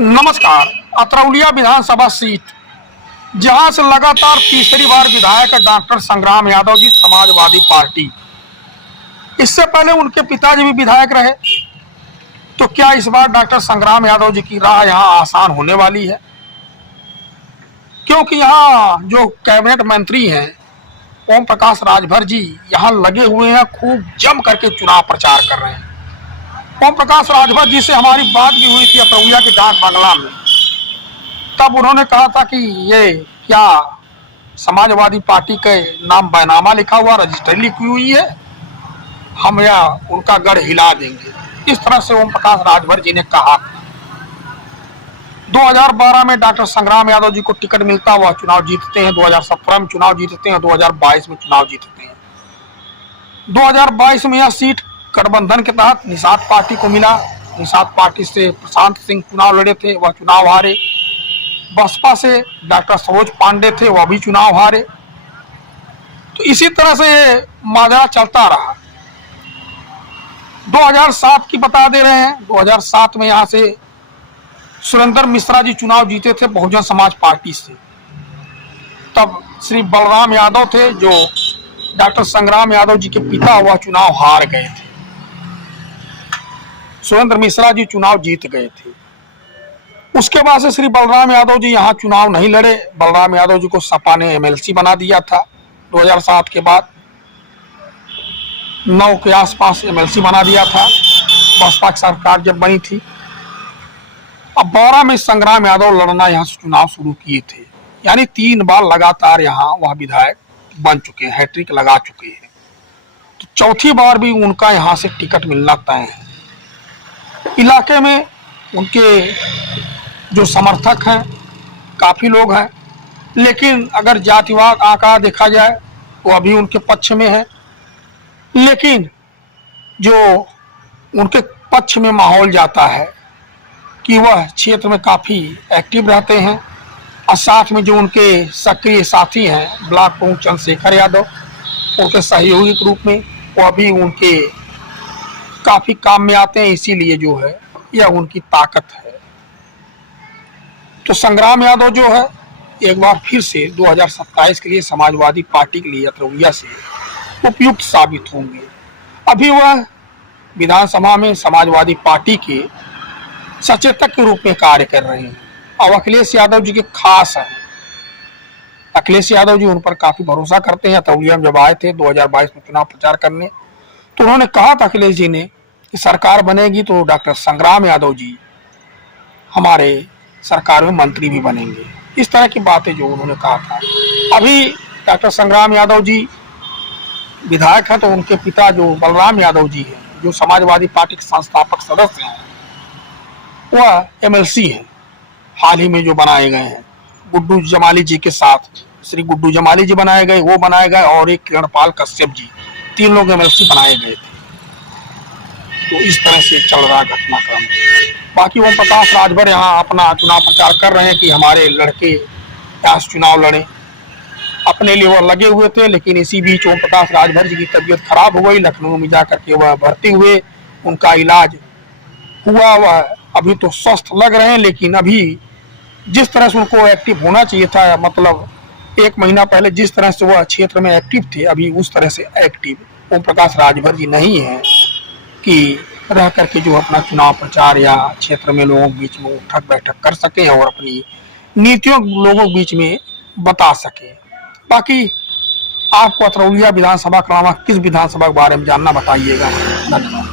नमस्कार। अतरौलिया विधानसभा सीट जहां से लगातार तीसरी बार विधायक डॉक्टर संग्राम यादव जी समाजवादी पार्टी, इससे पहले उनके पिताजी भी विधायक रहे, तो क्या इस बार डॉक्टर संग्राम यादव जी की राह यहां आसान होने वाली है? क्योंकि यहां जो कैबिनेट मंत्री हैं ओम प्रकाश राजभर जी यहां लगे हुए हैं, खूब जम करके चुनाव प्रचार कर रहे हैं। ओम प्रकाश राजभर जी से हमारी बात भी हुई थी अतरौलिया के डाक बंगला में। तब उन्होंने कहा था कि ये क्या समाजवादी पार्टी के नाम बैनामा लिखा हुआ, रजिस्ट्री लिखी हुई है, हम या उनका गढ़ हिला देंगे। इस तरह से ओम प्रकाश राजभर जी ने कहा। 2012 में डॉक्टर संग्राम यादव जी को टिकट मिलता, वह चुनाव जीतते हैं। 2017 में चुनाव जीतते हैं, 2022 में चुनाव जीतते हैं। 2022 में यह सीट गठबंधन के तहत निषाद पार्टी को मिला। निषाद पार्टी से प्रशांत सिंह चुनाव लड़े थे, वह चुनाव हारे। बसपा से डॉक्टर सरोज पांडे थे, वह भी चुनाव हारे। तो इसी तरह से माजरा चलता रहा। 2007 की बता दे रहे हैं। 2007 में यहां से सुरेंद्र मिश्रा जी चुनाव जीते थे बहुजन समाज पार्टी से। तब श्री बलराम यादव थे जो डॉक्टर संग्राम यादव जी के पिता, वह चुनाव हार गए थे। सुरेंद्र मिश्रा जी चुनाव जीत गए थे। उसके बाद से श्री बलराम यादव जी यहाँ चुनाव नहीं लड़े। बलराम यादव जी को सपा ने एमएलसी बना दिया था। 2007 के बाद 9 के आसपास एमएलसी बना दिया था, बसपा की सरकार जब बनी थी। अब 12 में संग्राम यादव लड़ना यहाँ से चुनाव शुरू किए थे, यानी 3 बार लगातार यहाँ वह विधायक बन चुके हैं, हैट्रिक लगा चुके हैं। तो चौथी बार भी उनका यहाँ से टिकट मिलना तय है। इलाके में उनके जो समर्थक हैं काफी लोग हैं, लेकिन अगर जातिवाद आंकड़ा देखा जाए तो अभी उनके पक्ष में है। लेकिन जो उनके पक्ष में माहौल जाता है कि वह क्षेत्र में काफी एक्टिव रहते हैं, और साथ में जो उनके सक्रिय साथी हैं ब्लॉक प्रमुख चंद्रशेखर यादव, उनके सहयोगी के रूप में, वह भी उनके काफी काम में आते हैं। इसीलिए जो है यह उनकी ताकत है। तो संग्राम यादव जो है एक बार फिर से 2027 के लिए समाजवादी पार्टी के लिए अतरौलिया से उपयुक्त साबित होंगे। अभी वह विधानसभा में समाजवादी पार्टी के सचेतक के रूप में कार्य कर रहे हैं और अखिलेश यादव जी के खास हैं। अखिलेश यादव जी उन पर काफी भरोसा करते हैं। अतरौलिया में जब आए थे 2022 में चुनाव प्रचार करने, तो उन्होंने कहा था अखिलेश जी ने कि सरकार बनेगी तो डॉक्टर संग्राम यादव जी हमारे सरकार में मंत्री भी बनेंगे। इस तरह की बातें जो उन्होंने कहा था। अभी डॉक्टर संग्राम यादव जी विधायक हैं, तो उनके पिता जो बलराम यादव जी हैं, जो समाजवादी पार्टी के संस्थापक सदस्य हैं, वह एमएलसी हैं, हाल ही में जो बनाए गए हैं गुड्डू जमाली जी के साथ। श्री गुड्डू जमाली जी बनाए गए, वो बनाए गए, और एक किरणपाल कश्यप जी, 3 लोग एमएलसी बनाए गए थे। तो इस तरह से चल रहा घटनाक्रम। बाकी ओम प्रकाश राजभर यहाँ अपना चुनाव प्रचार कर रहे हैं कि हमारे लड़के यहाँ चुनाव लड़े। अपने लिए वह लगे हुए थे, लेकिन इसी बीच ओम प्रकाश राजभर जी की तबीयत खराब हो गई। लखनऊ में जाकर के वह भर्ती हुए, उनका इलाज हुआ। वह अभी तो स्वस्थ लग रहे हैं, लेकिन अभी जिस तरह से उनको एक्टिव होना चाहिए था, मतलब 1 महीना पहले जिस तरह से वह क्षेत्र में एक्टिव थे, अभी उस तरह से एक्टिव ओम प्रकाश राजभर जी नहीं है कि रह करके जो अपना चुनाव प्रचार या क्षेत्र में लोगों के बीच में उठक बैठक कर सके और अपनी नीतियों लोगों के बीच में बता सके। बाकी आपको अतरौलिया विधानसभा के अलावा किस विधानसभा के बारे में जानना बताइएगा। धन्यवाद।